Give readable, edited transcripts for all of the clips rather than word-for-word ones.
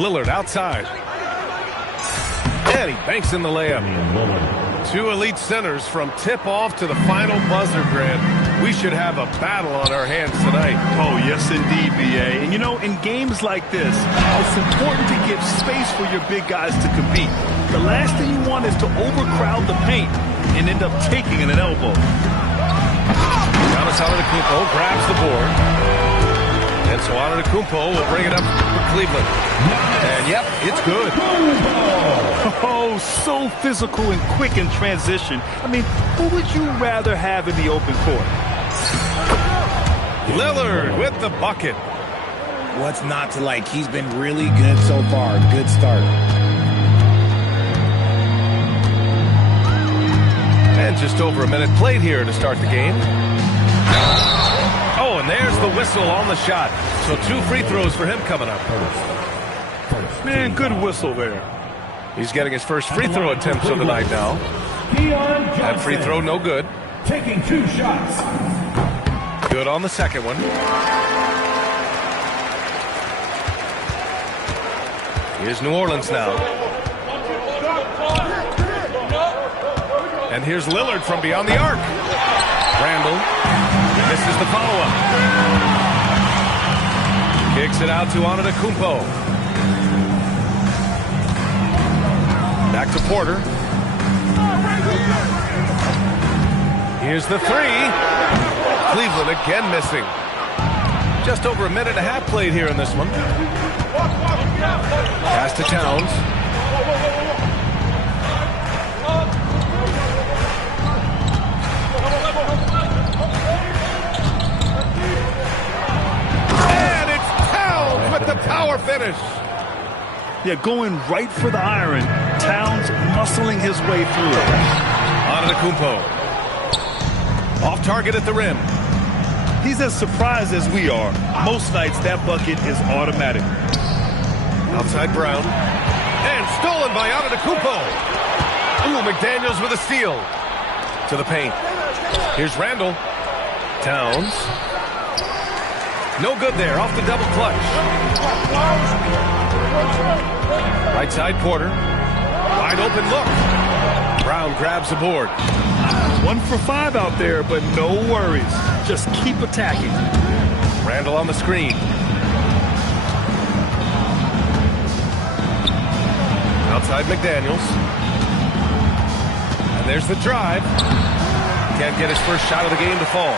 Lillard outside. And he banks in the layup. Two elite centers from tip-off to the final buzzer, Grant. We should have a battle on our hands tonight. Oh, yes, indeed, B.A. And, you know, in games like this, it's important to give space for your big guys to compete. The last thing you want is to overcrowd the paint and end up taking an elbow. Giannis Antetokounmpo grabs the board. And so Antetokounmpo will bring it up for Cleveland. And, yep, it's good. Oh, so physical and quick in transition. I mean, who would you rather have in the open court? Lillard with the bucket. What's not to like? He's been really good so far. Good start. And just over a minute played here to start the game. Oh, and there's the whistle on the shot. So 2 free throws for him coming up. Man, good whistle there. He's getting his first free throw attempt of the night now. That free throw no good. Taking 2 shots. Good on the second one. Here's New Orleans now. And here's Lillard from beyond the arc. Randall misses the follow-up. Kicks it out to Antetokounmpo. Back to Porter. Here's the 3. Cleveland again missing. Just over a minute and a half played here in this one. Pass to Towns. And it's Towns with the power finish. Yeah, going right for the iron. Towns muscling his way through. Antetokounmpo. Off target at the rim. He's as surprised as we are. Most nights, that bucket is automatic. Outside Brown. And stolen by Antetokounmpo. Ooh, McDaniels with a steal. To the paint. Here's Randall. Towns. No good there. Off the double clutch. Right side Porter. Wide open look. Brown grabs the board. 1 for 5 out there, but no worries. Just keep attacking. Randall on the screen. Outside McDaniels. And there's the drive. Can't get his first shot of the game to fall.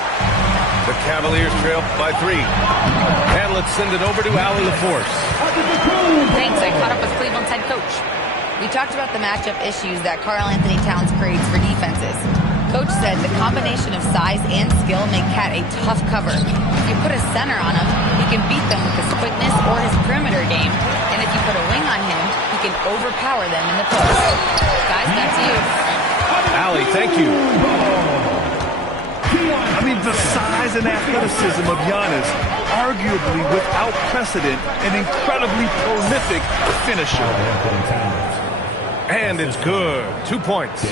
The Cavaliers trail by 3. And let's send it over to Allie LaForce. Thanks. I caught up with Cleveland's head coach. We talked about the matchup issues that Karl-Anthony Towns creates for defenses. Coach said the combination of size and skill make Cat a tough cover. If you put a center on him, he can beat them with his quickness or his perimeter game. And if you put a wing on him, he can overpower them in the post. Guys, back to you. Allie, thank you. I mean, the size and athleticism of Giannis, arguably without precedent, an incredibly prolific finisher. And it's good. 2 points.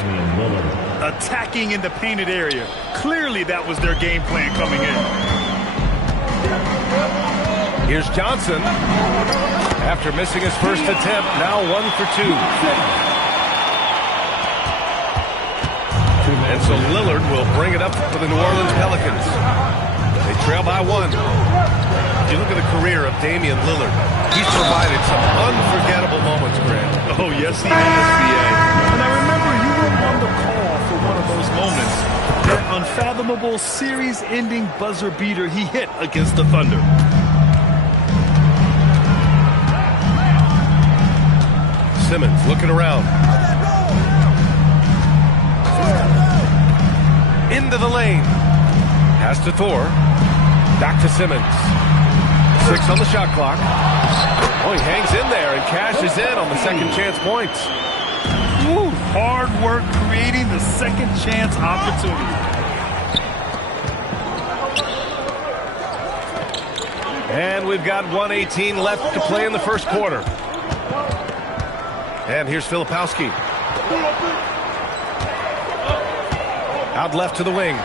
Attacking in the painted area. Clearly that was their game plan coming in. Here's Johnson. After missing his first attempt, now 1 for 2. And so Lillard will bring it up for the New Orleans Pelicans. They trail by 1. If you look at the career of Damian Lillard, he's provided some unforgettable moments, Grant. Oh, yes, he has, B.A. And I remember you were on the call for one of those moments. That unfathomable series-ending buzzer beater he hit against the Thunder. Simmons looking around. Into the lane. Pass to Thor. Back to Simmons. 6 on the shot clock. Oh, he hangs in there and cashes in on the second chance points. Ooh, hard work creating the second chance opportunity. And we've got 1:18 left to play in the first quarter. And here's Filipowski. Out left to the wing.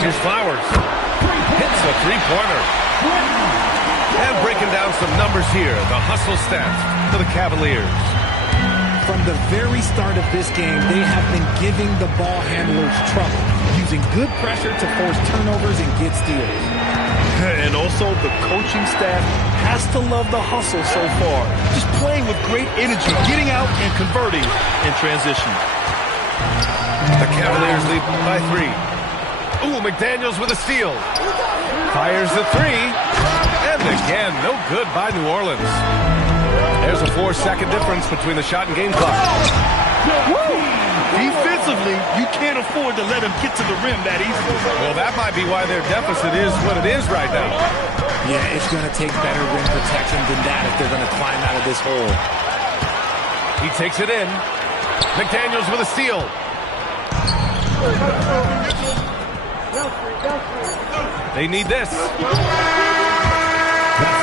Here's Flowers. Hits a three-pointer. And breaking down some numbers here, the hustle stats for the Cavaliers. From the very start of this game, they have been giving the ball handlers trouble, using good pressure to force turnovers and get steals. And also, the coaching staff has to love the hustle so far. Just playing with great energy, getting out and converting in transition. The Cavaliers lead by 3. Ooh, McDaniels with a steal. Fires the 3. And again, no good by New Orleans. There's a 4-second difference between the shot and game clock. Woo! Defensively, you can't afford to let him get to the rim that easily. Well, that might be why their deficit is what it is right now. Yeah, it's going to take better rim protection than that if they're going to climb out of this hole. He takes it in. McDaniels with a steal. They need this.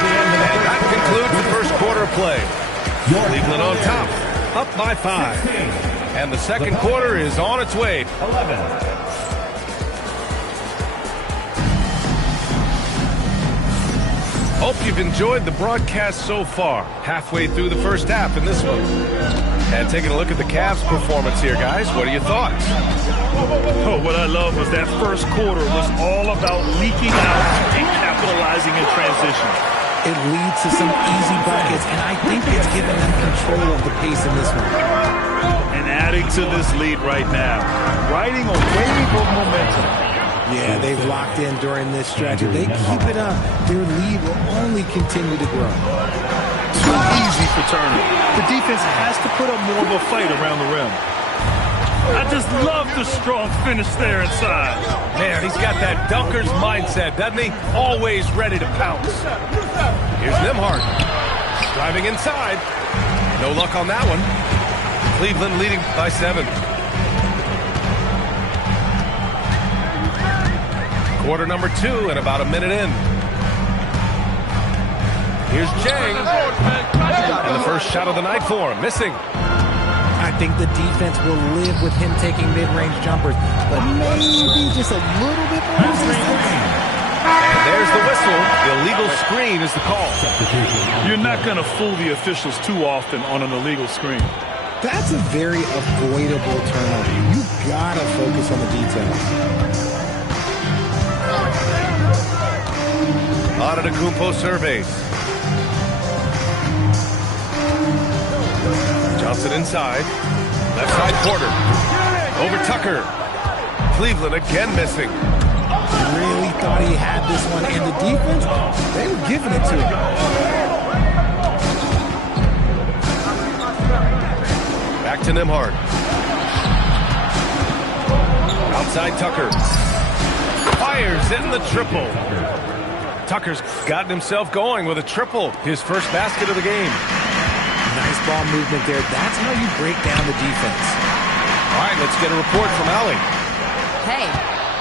And that concludes the first quarter of play. Cleveland on top, up by 5. And the second quarter is on its way. 11. Hope you've enjoyed the broadcast so far. Halfway through the first half in this one. And taking a look at the Cavs' performance here, guys. What are your thoughts? Oh, what I love was that first quarter was all about leaking out and capitalizing in transition. It leads to some easy buckets, and I think it's given them control of the pace in this one. And adding to this lead right now, riding a wave of momentum. Yeah, they've locked in during this stretch. If they keep it up, their lead will only continue to grow. Too easy for Turner. The defense has to put up more of a fight around the rim. I just love the strong finish there inside. Man, he's got that dunker's mindset, doesn't he? Always ready to pounce. Here's Nembhard. Driving inside. No luck on that one. Cleveland leading by 7. Quarter number 2 and about a minute in. Here's Jang. And the first shot of the night for him. Missing. I think the defense will live with him taking mid-range jumpers, but maybe just a little bit more resistance. And there's the whistle. Illegal screen is the call. You're not going to fool the officials too often on an illegal screen. That's a very avoidable turnover. You gotta focus on the details. Antetokounmpo surveys. Johnson inside. Left side quarter. Over Tucker. Cleveland again missing. Really thought he had this one, and the defense, they were giving it to him. Back to Nembhard. Outside Tucker. Fires in the triple. Tucker's gotten himself going with a triple. His first basket of the game. Nice ball movement there. That's how you break down the defense. All right, let's get a report from Allie. Hey,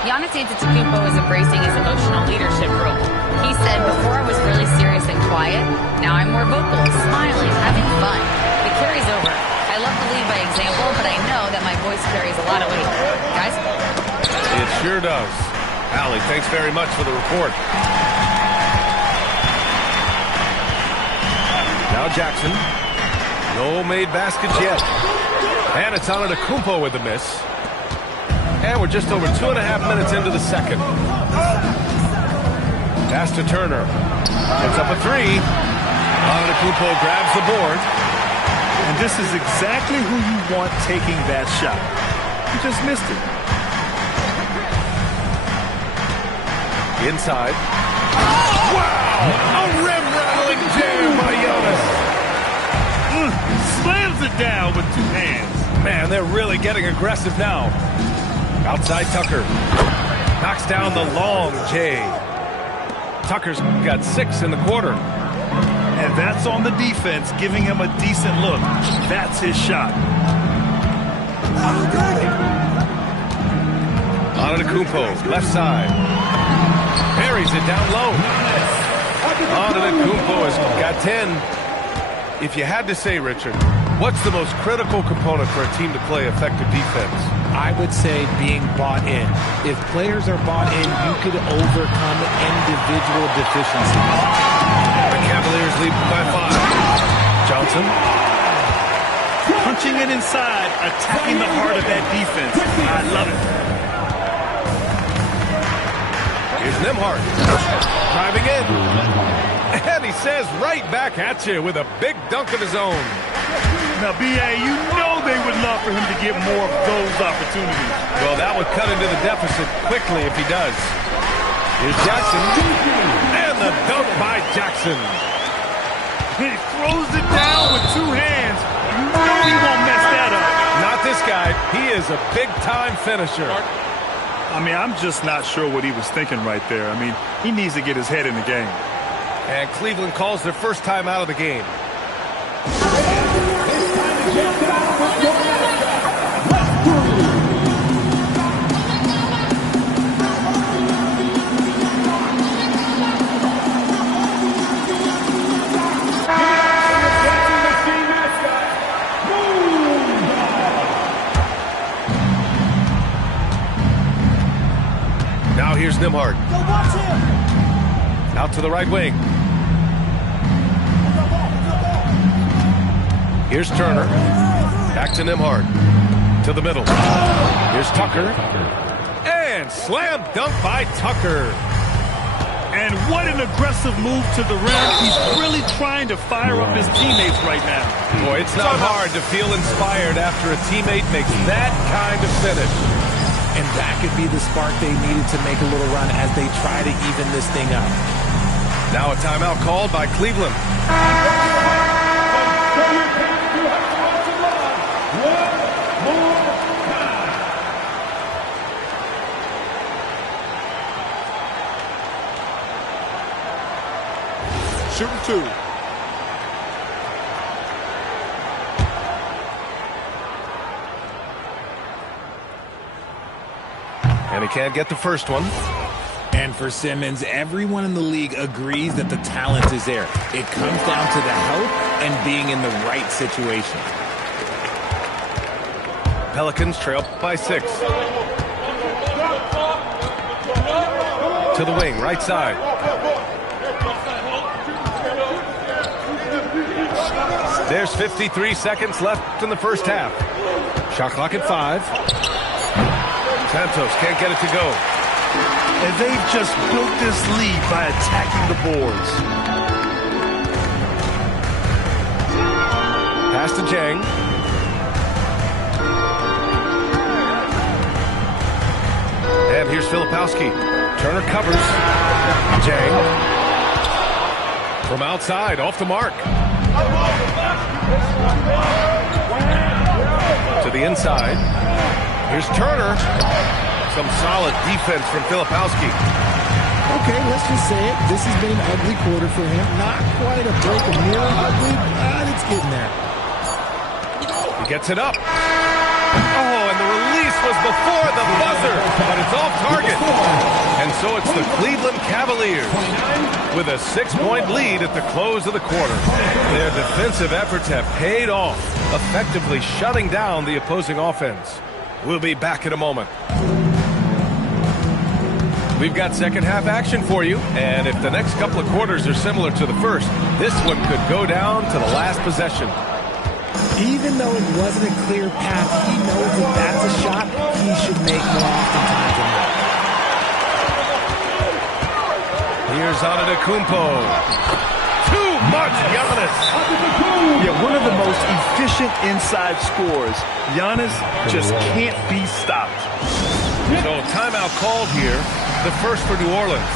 Giannis Antetokounmpo is embracing his emotional leadership role. He said, before I was really serious and quiet, now I'm more vocal, smiling, having fun. It carries over. I love to lead by example, but I know that my voice carries a lot of weight. Guys? It sure does. Allie, thanks very much for the report. Now Jackson. No made baskets yet. And it's Antetokounmpo with the miss. And we're just over 2.5 minutes into the second. Pass to Turner. Puts up a 3. Antetokounmpo grabs the board. And this is exactly who you want taking that shot. You just missed it. Inside. Wow! A rim-rattling jam by Giannis. Slams it down with 2 hands. Man, they're really getting aggressive now. Outside Tucker. Knocks down the long J. Tucker's got 6 in the quarter. And that's on the defense, giving him a decent look. That's his shot. Antetokounmpo, left side. Parries it down low. Antetokounmpo has got 10. If you had to say, Richard, what's the most critical component for a team to play effective defense? I would say being bought in. If players are bought in, you could overcome individual deficiencies. Cleveland by 5. Johnson. Punching it inside, attacking the heart of that defense. I love it. Here's Nembhard. Driving in. And he says right back at you with a big dunk of his own. Now, B.A., you know they would love for him to get more of those opportunities. Well, that would cut into the deficit quickly if he does. Here's Jackson. And the dunk by Jackson. He throws it down with 2 hands. You know he won't mess that up. Not this guy. He is a big-time finisher. I mean, I'm just not sure what he was thinking right there. I mean, he needs to get his head in the game. And Cleveland calls their first time out of the game. Now here's Nembhard. Out to the right wing. Here's Turner. Back to Nembhard. To the middle. Here's Tucker. And slam dunk by Tucker. And what an aggressive move to the rim. He's really trying to fire up his teammates right now. Boy, it's not hard to feel inspired after a teammate makes that kind of finish. And that could be the spark they needed to make a little run as they try to even this thing up. Now a timeout called by Cleveland. Shooting 2. And he can't get the first one. And for Simmons, everyone in the league agrees that the talent is there. It comes down to the help and being in the right situation. Pelicans trail by 6. To the wing, right side. There's 53 seconds left in the first half. Shot clock at 5. Santos can't get it to go. And they've just built this lead by attacking the boards. Pass to Jang. And here's Filipowski. Turner covers. Jang. From outside, off the mark. To the inside. Here's Turner. Some solid defense from Filipowski. Okay, let's just say it. This has been an ugly quarter for him. Not quite a break of near ugly, but it's getting there. He gets it up. Oh, and the release was before the buzzer, but it's off target. And so it's the Cleveland Cavaliers with a 6-point lead at the close of the quarter. Their defensive efforts have paid off, effectively shutting down the opposing offense. We'll be back in a moment. We've got second half action for you, and if the next couple of quarters are similar to the first, this one could go down to the last possession. Even though it wasn't a clear path, he knows that that's a shot he should make more often times than not. Here's Antetokounmpo. Too much Giannis. Yeah, one of the most efficient inside scorers. Giannis just can't be stopped. So timeout called here, the first for New Orleans.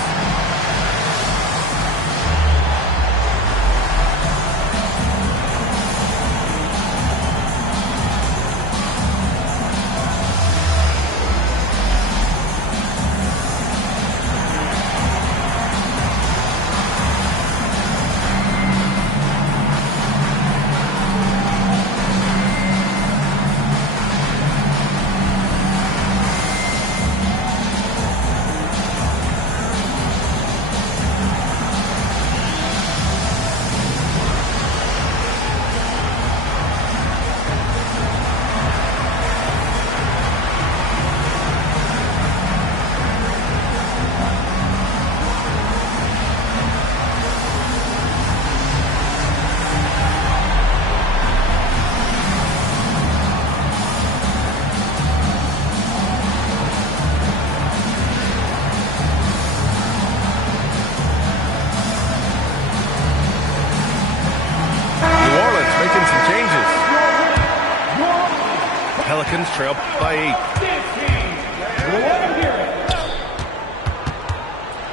Pelicans trail by 8.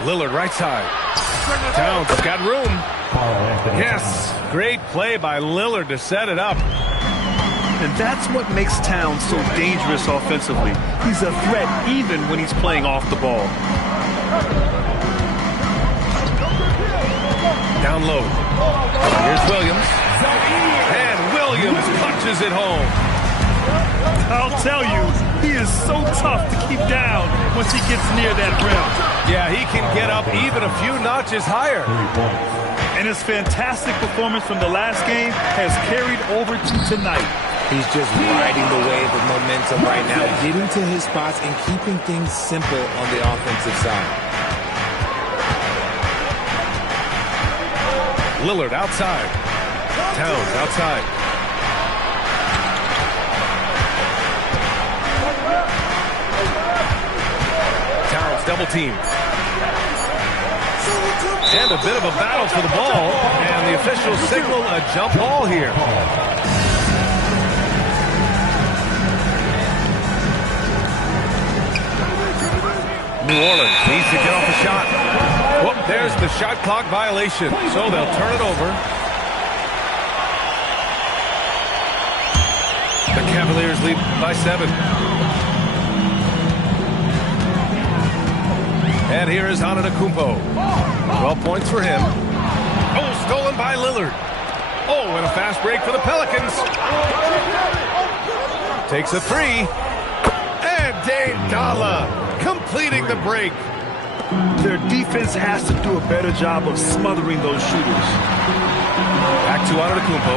Lillard right side. Towns has got room. Yes, great play by Lillard to set it up. And that's what makes Towns so dangerous offensively. He's a threat even when he's playing off the ball. Down low. Here's Williams. And Williams punches it home. I'll tell you, he is so tough to keep down once he gets near that rim. Yeah, he can get up even a few notches higher. And his fantastic performance from the last game has carried over to tonight. He's just riding the wave of momentum right now, getting to his spots and keeping things simple on the offensive side. Lillard outside. Towns outside. Towns double team. And a bit of a battle for the ball. And the officials signal a jump ball here. New Orleans needs to get off a shot. Whoop, there's the shot clock violation. So they'll turn it over. The Cavaliers lead by 7. And here is Antetokounmpo. 12 points for him. Oh, stolen by Lillard. Oh, and a fast break for the Pelicans. Takes a 3. And Dame Dalla completing the break. Their defense has to do a better job of smothering those shooters. Back to Antetokounmpo.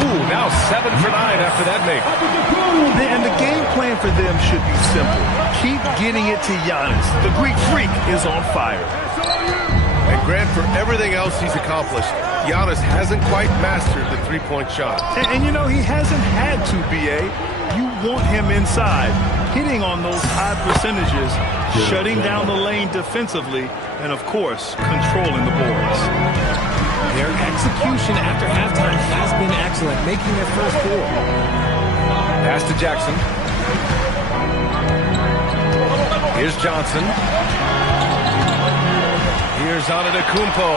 Ooh, now 7 for 9 after that make. And the game plan for them should be simple. Keep getting it to Giannis. The Greek freak is on fire. And Grant, for everything else he's accomplished, Giannis hasn't quite mastered the three-point shot. And you know, he hasn't had to, B.A. You want him inside, hitting on those high percentages, shutting down the lane defensively, and, of course, controlling the boards. Their execution after halftime has been excellent, making their first 4. Pass to Jackson. Here's Johnson. Here's Antetokounmpo.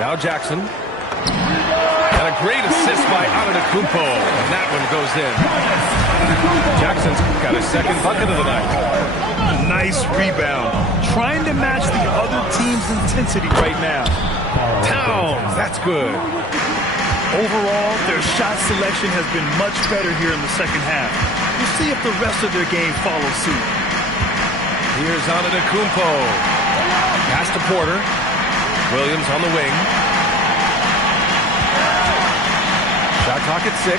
Now Jackson. And a great assist by Antetokounmpo. And that one goes in. Jackson's got his second bucket of the night. Nice rebound. Trying to match the other team's intensity right now. Towns, that's good. Overall, their shot selection has been much better here in the second half. We'll see if the rest of their game follows suit. Here's Antetokounmpo. Pass to Porter. Williams on the wing. Shot clock at 6.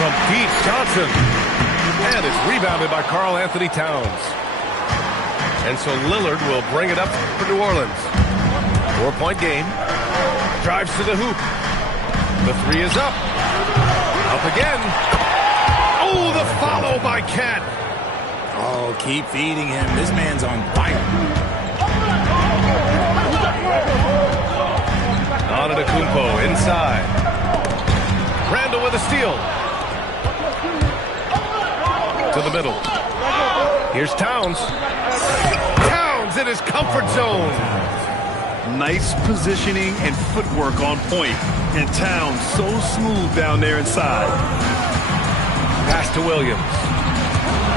From deep, Johnson. And it's rebounded by Karl Anthony Towns. And so Lillard will bring it up for New Orleans. 4-point game. Drives to the hoop. The 3 is up. Up again. Oh, the follow by Cat. Oh, keep feeding him. This man's on fire. Antetokounmpo inside. Randall with a steal. To the middle. Here's Towns. Towns in his comfort zone. Nice positioning and footwork on point. And Towns so smooth down there inside. Pass to Williams.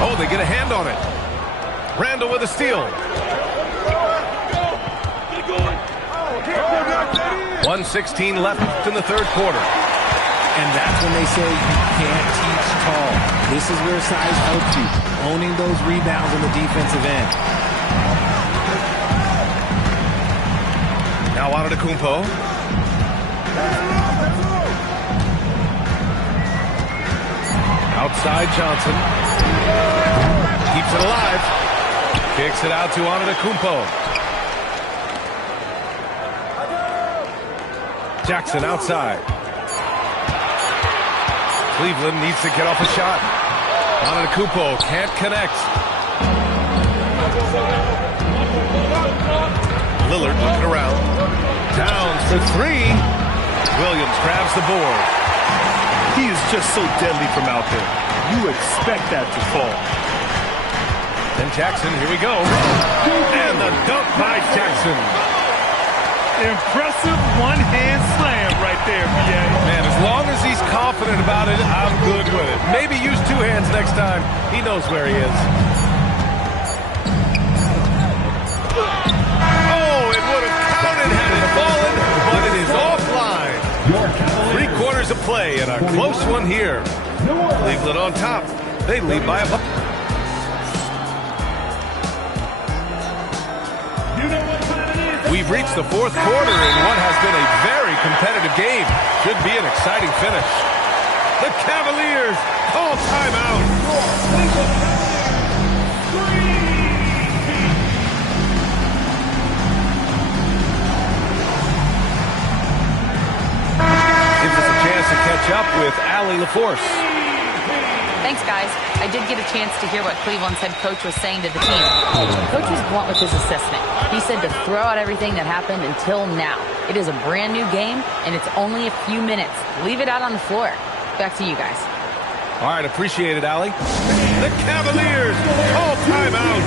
Oh, they get a hand on it. Randall with a steal. 1:16 left in the third quarter. And that's when they say you can't teach tall. This is where size helps you, owning those rebounds on the defensive end. Now Antetokounmpo. Outside Johnson. Keeps it alive. Kicks it out to Antetokounmpo. Jackson outside. Cleveland needs to get off a shot. Antetokounmpo can't connect. Lillard looking around. Towns for three. Williams grabs the board. He is just so deadly from out there. You expect that to fall. Then Jackson, here we go. And the dunk by Jackson. Impressive one-hand slam right there, B.A. Man, as long as he's confident about it, I'm good with it. Maybe use two hands next time. He knows where he is. Oh, it would have counted had it fallen, but it is offline. 3/4 of play and a close one here. Cleveland on top. They lead by a... We've reached the fourth quarter in what has been a very competitive game. Should be an exciting finish. The Cavaliers call timeout. Gives us a chance to catch up with Allie LaForce. Thanks, guys. I did get a chance to hear what Cleveland's head coach was saying to the team. Coach was blunt with his assessment. He said to throw out everything that happened until now. It is a brand new game, and it's only a few minutes. Leave it out on the floor. Back to you guys. All right, appreciate it, Allie. The Cavaliers call timeout.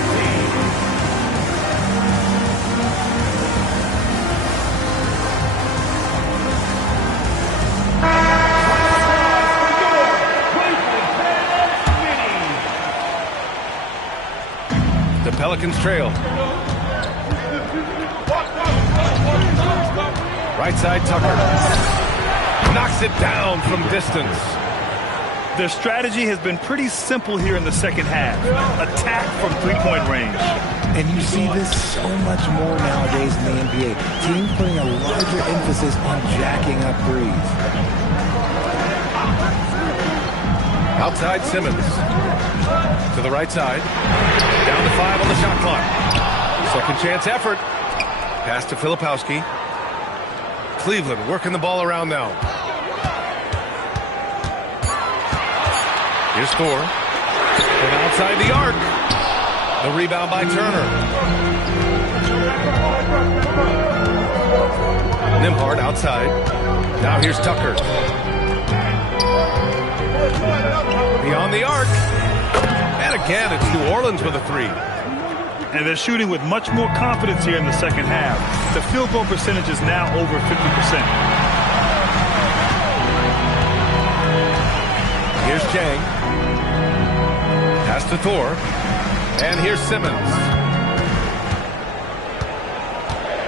The Pelicans trail. Right side, Tucker. Knocks it down from distance. Their strategy has been pretty simple here in the second half. Attack from three-point range. And you see this so much more nowadays in the NBA. Teams putting a larger emphasis on jacking up threes. Outside Simmons. To the right side. Down to 5 on the shot clock. Second chance effort. Pass to Filipowski. Cleveland working the ball around now. Here's Thor. From outside the arc. The rebound by Turner. Nembhard outside. Now here's Tucker. Beyond the arc. And again, it's New Orleans with a three. And they're shooting with much more confidence here in the second half. The field goal percentage is now over 50%. Here's Jang. Pass to Thor. And here's Simmons.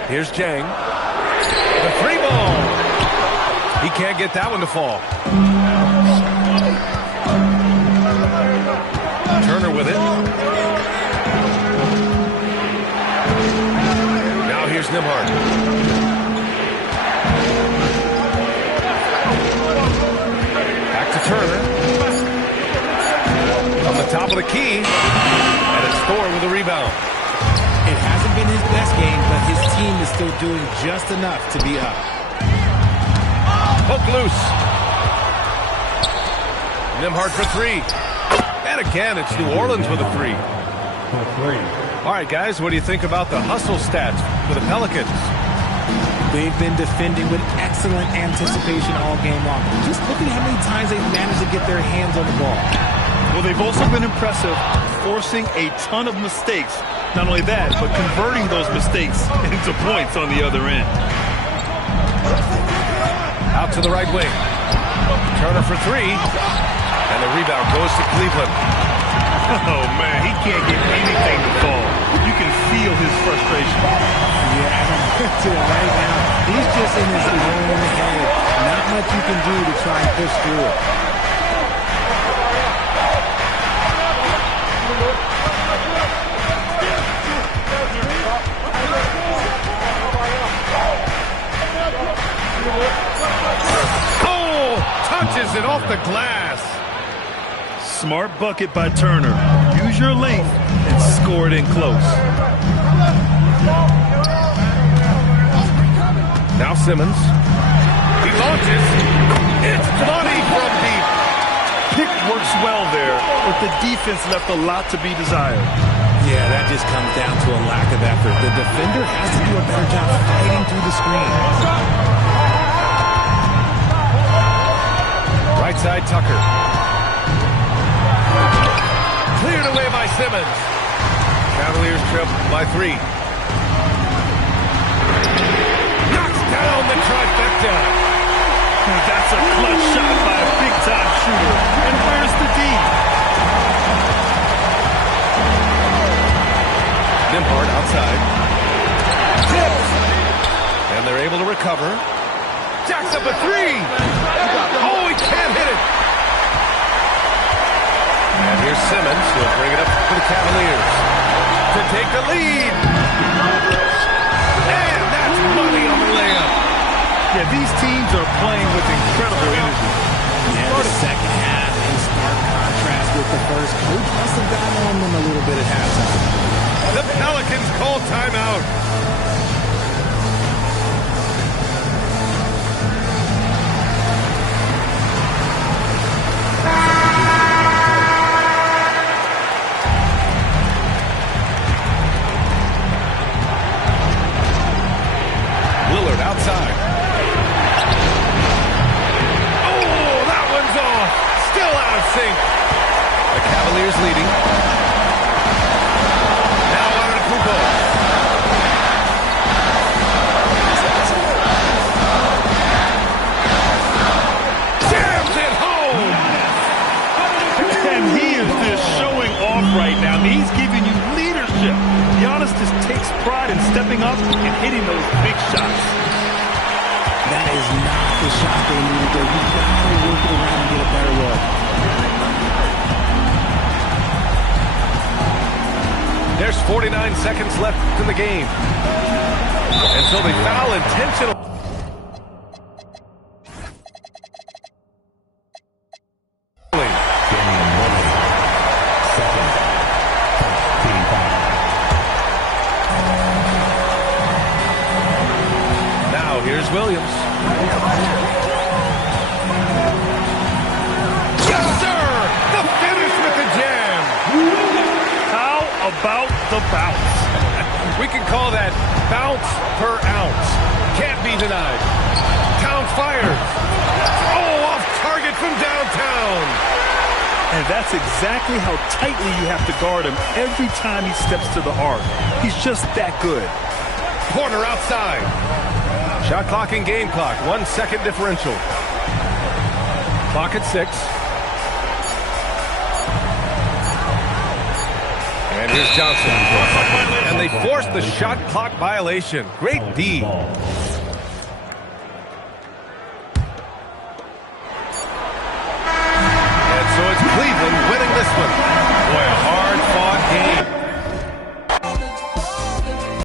Here's Jang. The three ball. He can't get that one to fall. Turner with it. Now here's Nembhard. Back to Turner. On the top of the key. And it's Thor with a rebound. It hasn't been his best game, but his team is still doing just enough to be up. Hook loose. Nembhard for three. And again, it's New Orleans with a three. All right, guys, what do you think about the hustle stats for the Pelicans? They've been defending with excellent anticipation all game long. Just look at how many times they've managed to get their hands on the ball. Well, they've also been impressive, forcing a ton of mistakes. Not only that, but converting those mistakes into points on the other end. Out to the right wing. Turner for three. And the rebound goes to Cleveland. Oh, man, he can't get anything to fall. You can feel his frustration. Yeah, I can put it right now. He's just in his own head. Not much you can do to try and push through it. Oh, touches it off the glass. Smart bucket by Turner. Use your length and score it in close. Now Simmons. He launches. It's money from deep. Pick works well there, but the defense left a lot to be desired. Yeah, that just comes down to a lack of effort. The defender has to do a better job fighting through the screen. Right side, Tucker. Cleared away by Simmons. Cavaliers trip by 3. Knocks down the trifecta. That's a clutch shot by a big-time shooter. And where's the D? Nembhard outside. Tips. And they're able to recover. Jacks up a 3. Oh, he can't hit it. And here's Simmons. He'll bring it up for the Cavaliers to take the lead. And that's money on the layup. Yeah, these teams are playing with incredible energy. Yeah, the second half in stark contrast with the first. Coach must have gotten on them a little bit at halftime. The Pelicans call timeout. Lillard outside. Oh, that one's off. Still out of sync. The Cavaliers leading. Jams it home! And he is just showing off right now. I mean, he's giving you leadership. Giannis just takes pride in stepping up and hitting those big shots. That is not the shot they needed there. You gotta work it around and get a better look. There's 49 seconds left in the game. And so they foul intentional. Now here's Williams. Yes, sir! The finish with the jam! About the bounce. We can call that bounce per ounce. Can't be denied. Towns fires. Oh, off target from downtown. And that's exactly how tightly you have to guard him every time he steps to the arc. He's just that good. Porter outside. Shot clock and game clock. 1 second differential. Clock at 6. And here's Johnson. And they forced the shot clock violation. Great D.